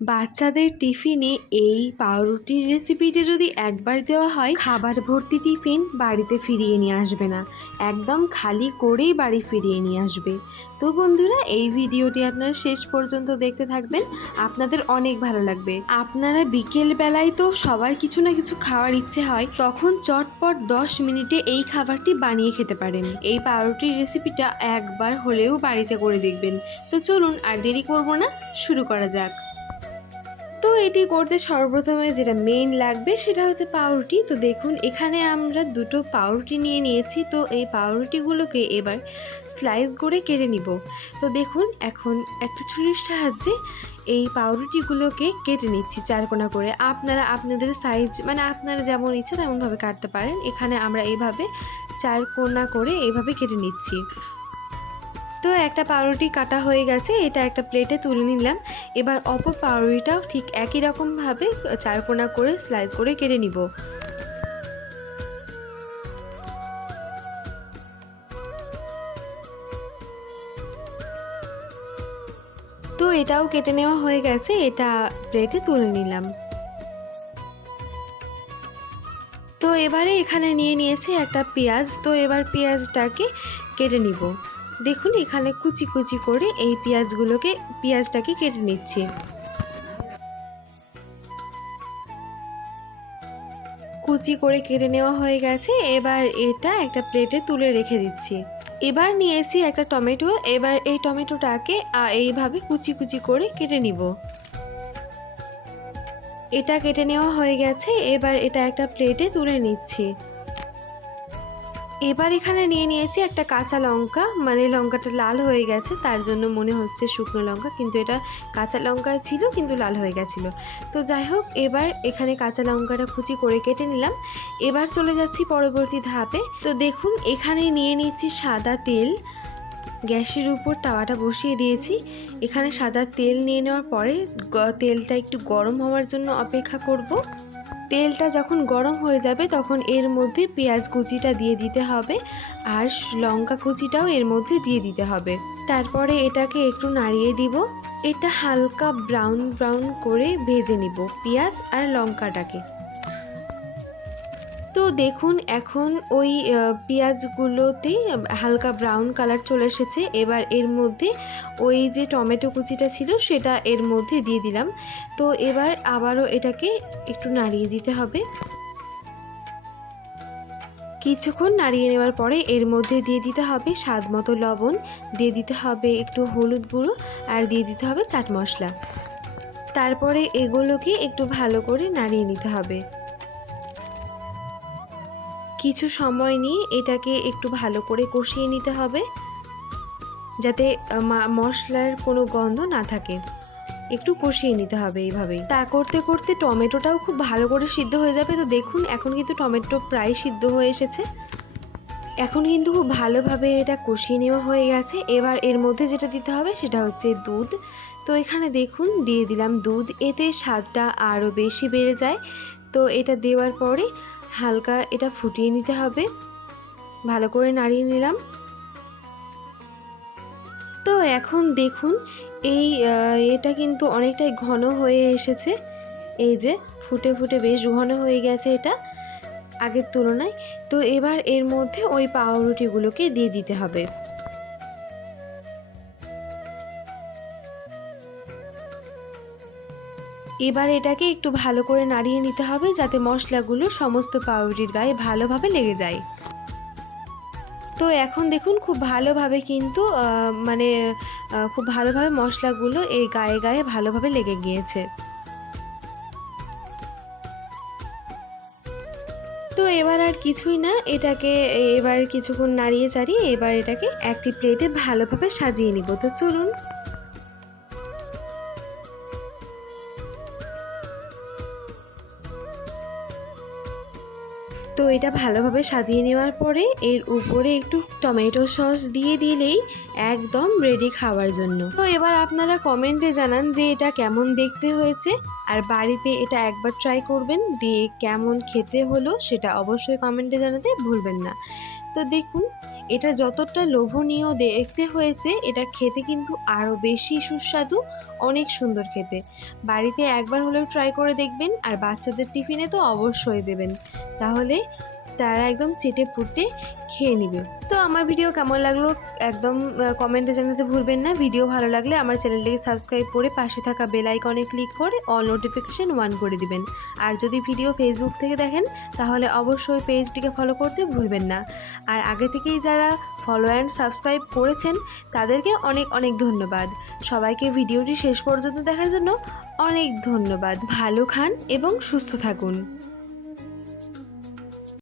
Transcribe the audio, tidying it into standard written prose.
বাচ্চাদের টিফিনে এই পাউরুটির রেসিপিটি যদি একবার দেওয়া হয়, খাবার ভর্তি টিফিন বাড়িতে ফিরিয়ে নিয়ে আসবে না, একদম খালি করেই বাড়ি ফিরিয়ে নিয়ে আসবে। তো বন্ধুরা, এই ভিডিওটি আপনারা শেষ পর্যন্ত দেখতে থাকবেন, আপনাদের অনেক ভালো লাগবে। আপনারা বিকেল বেলায় তো সবার কিছু না কিছু খাওয়ার ইচ্ছে হয়, তখন চটপট 10 মিনিটে এই খাবারটি বানিয়ে খেতে পারেন। এই পাউরুটির রেসিপিটা একবার হলেও বাড়িতে করে দেখবেন। তো চলুন আর দেরি করব না, শুরু করা যাক। তো এটি করতে সর্বপ্রথমে যেটা মেইন লাগবে সেটা হচ্ছে পাউরুটি। তো দেখুন, এখানে আমরা দুটো পাউরুটি নিয়ে নিয়েছি। তো এই পাউরুটিগুলোকে এবার স্লাইস করে কেটে নিব। তো দেখুন, এখন একটা ছুরির সাহায্যে এই পাউরুটিগুলোকে কেটে নিচ্ছি চারকোনা করে। আপনারা আপনাদের সাইজ মানে আপনারা যেমন ইচ্ছা তেমনভাবে কাটতে পারেন। এখানে আমরা এইভাবে চারকোনা করে এইভাবে কেটে নিচ্ছি। তো একটা পাউরুটি কাটা হয়ে গেছে, এটা একটা প্লেটে তুলে নিলাম। এবার অপর পাউরুটিটাও ঠিক একই রকমভাবে চারকোনা করে স্লাইস করে কেটে নিব। তো এটাও কেটে নেওয়া হয়ে গেছে, এটা প্লেটে তুলে নিলাম। তো এবারে এখানে নিয়ে নিয়েছি একটা পেঁয়াজ। তো এবার পেঁয়াজটাকে কেটে নিব। দেখুন, এখানে কুচি কুচি করে এই পেঁয়াজটাকে কেটে নিচ্ছি। কুচি করে কেটে নেওয়া হয়ে গেছে। এবার এটা একটা প্লেটে তুলে রেখে দিচ্ছি। এবার নিয়েছি একটা টমেটো। এবার এই টমেটোটাকে এইভাবে কুচি কুচি করে কেটে নিব। এটা কেটে নেওয়া হয়ে গেছে। এবার এটা একটা প্লেটে তুলে নিচ্ছি। এবার এখানে নিয়ে নিয়েছি একটা কাঁচা লঙ্কা, মানে লঙ্কাটা লাল হয়ে গেছে, তার জন্য মনে হচ্ছে শুকনো লঙ্কা, কিন্তু এটা কাঁচা লঙ্কা ছিল কিন্তু লাল হয়ে গেছিল। তো যাই হোক, এবার এখানে কাঁচা লঙ্কাটা কুচি করে কেটে নিলাম। এবার চলে যাচ্ছি পরবর্তী ধাপে। তো দেখুন, এখানে নিয়ে নিচ্ছি সাদা তেল। গ্যাসের উপর তাওয়াটা বসিয়ে দিয়েছি। এখানে সাদা তেল নিয়ে নেওয়ার পরে তেলটা একটু গরম হওয়ার জন্য অপেক্ষা করব। তেলটা যখন গরম হয়ে যাবে তখন এর মধ্যে পেঁয়াজ কুচিটা দিয়ে দিতে হবে, আর লঙ্কা কুচিটাও এর মধ্যে দিয়ে দিতে হবে। তারপরে এটাকে একটু নাড়িয়ে দিব। এটা হালকা ব্রাউন ব্রাউন করে ভেজে নিব পেঁয়াজ আর লঙ্কাটাকে। তো দেখুন, এখন ওই পেঁয়াজগুলোতে হালকা ব্রাউন কালার চলে এসেছে। এবার এর মধ্যে ওই যে টমেটো কুচিটা ছিল সেটা এর মধ্যে দিয়ে দিলাম। তো এবার আবারও এটাকে একটু নাড়িয়ে দিতে হবে। কিছুক্ষণ নাড়িয়ে নেওয়ার পরে এর মধ্যে দিয়ে দিতে হবে স্বাদ মতো লবণ, দিয়ে দিতে হবে একটু হলুদ গুঁড়ো, আর দিয়ে দিতে হবে চাট মশলা। তারপরে এগুলোকে একটু ভালো করে নাড়িয়ে নিতে হবে। কিছু সময় নিয়ে এটাকে একটু ভালো করে কষিয়ে নিতে হবে, যাতে মশলার কোনো গন্ধ না থাকে। একটু কষিয়ে নিতে হবে এইভাবেই। তা করতে করতে টমেটোটাও খুব ভালো করে সিদ্ধ হয়ে যাবে। তো দেখুন, এখন কিন্তু টমেটো প্রায় সিদ্ধ হয়ে এসেছে। এখন কিন্তু খুব ভালোভাবে এটা কষিয়ে নেওয়া হয়ে গেছে। এবার এর মধ্যে যেটা দিতে হবে সেটা হচ্ছে দুধ। তো এখানে দেখুন, দিয়ে দিলাম দুধ। এতে স্বাদটা আরও বেশি বেড়ে যায়। তো এটা দেওয়ার পরে হালকা এটা ফুটিয়ে নিতে হবে। ভালো করে নাড়িয়ে নিলাম। তো এখন দেখুন, এটা কিন্তু অনেকটাই ঘন হয়ে এসেছে। এই যে ফুটে ফুটে বেশ ঘন হয়ে গেছে এটা আগের তুলনায়। তো এবার এর মধ্যে ওই পাউরুটিগুলোকে দিয়ে দিতে হবে। এবার এটাকে একটু ভালো করে নাড়িয়ে নিতে হবে, যাতে মশলাগুলো সমস্ত পাউরুটির গায়ে ভালোভাবে লেগে যায়। তো এখন দেখুন, খুব ভালোভাবে কিন্তু খুব ভালোভাবে মশলাগুলো এই গায়ে গায়ে ভালোভাবে লেগে গিয়েছে। তো এবার আর কিছুই না, এটাকে এবার কিছুক্ষণ নাড়িয়ে চাড়িয়ে এবার এটাকে একটি প্লেটে ভালোভাবে সাজিয়ে নিব। তো চলুন। তো এটা ভালোভাবে সাজিয়ে নেওয়ার পরে এর উপরে একটু টমেটো সস দিয়ে দিলেই একদম রেডি খাওয়ার জন্য। তো এবার আপনারা কমেন্টে জানান যে এটা কেমন দেখতে হয়েছে, আর বাড়িতে এটা একবার ট্রাই করবেন, দিয়ে কেমন খেতে হলো সেটা অবশ্যই কমেন্টে জানাতে ভুলবেন না। তো দেখুন এটা যতটা লোভনীয় দেখতে হয়েছে, এটা খেতে কিন্তু আরও বেশি সুস্বাদু, অনেক সুন্দর খেতে। বাড়িতে একবার হলেও ট্রাই করে দেখবেন, আর বাচ্চাদের টিফিনে তো অবশ্যই দেবেন, তাহলে তারা একদম চেটে পুটে খেয়ে নেবে। তো আমার ভিডিও কেমন লাগলো একদম কমেন্টে জানাতে ভুলবেন না। ভিডিও ভালো লাগলে আমার চ্যানেলটিকে সাবস্ক্রাইব করে পাশে থাকা বেল আইকনে ক্লিক করে অল নোটিফিকেশান অন করে দিবেন। আর যদি ভিডিও ফেসবুক থেকে দেখেন তাহলে অবশ্যই পেজটিকে ফলো করতে ভুলবেন না। আর আগে থেকেই যারা ফলো অ্যান্ড সাবস্ক্রাইব করেছেন তাদেরকে অনেক অনেক ধন্যবাদ। সবাইকে ভিডিওটি শেষ পর্যন্ত দেখার জন্য অনেক ধন্যবাদ। ভালো খান এবং সুস্থ থাকুন।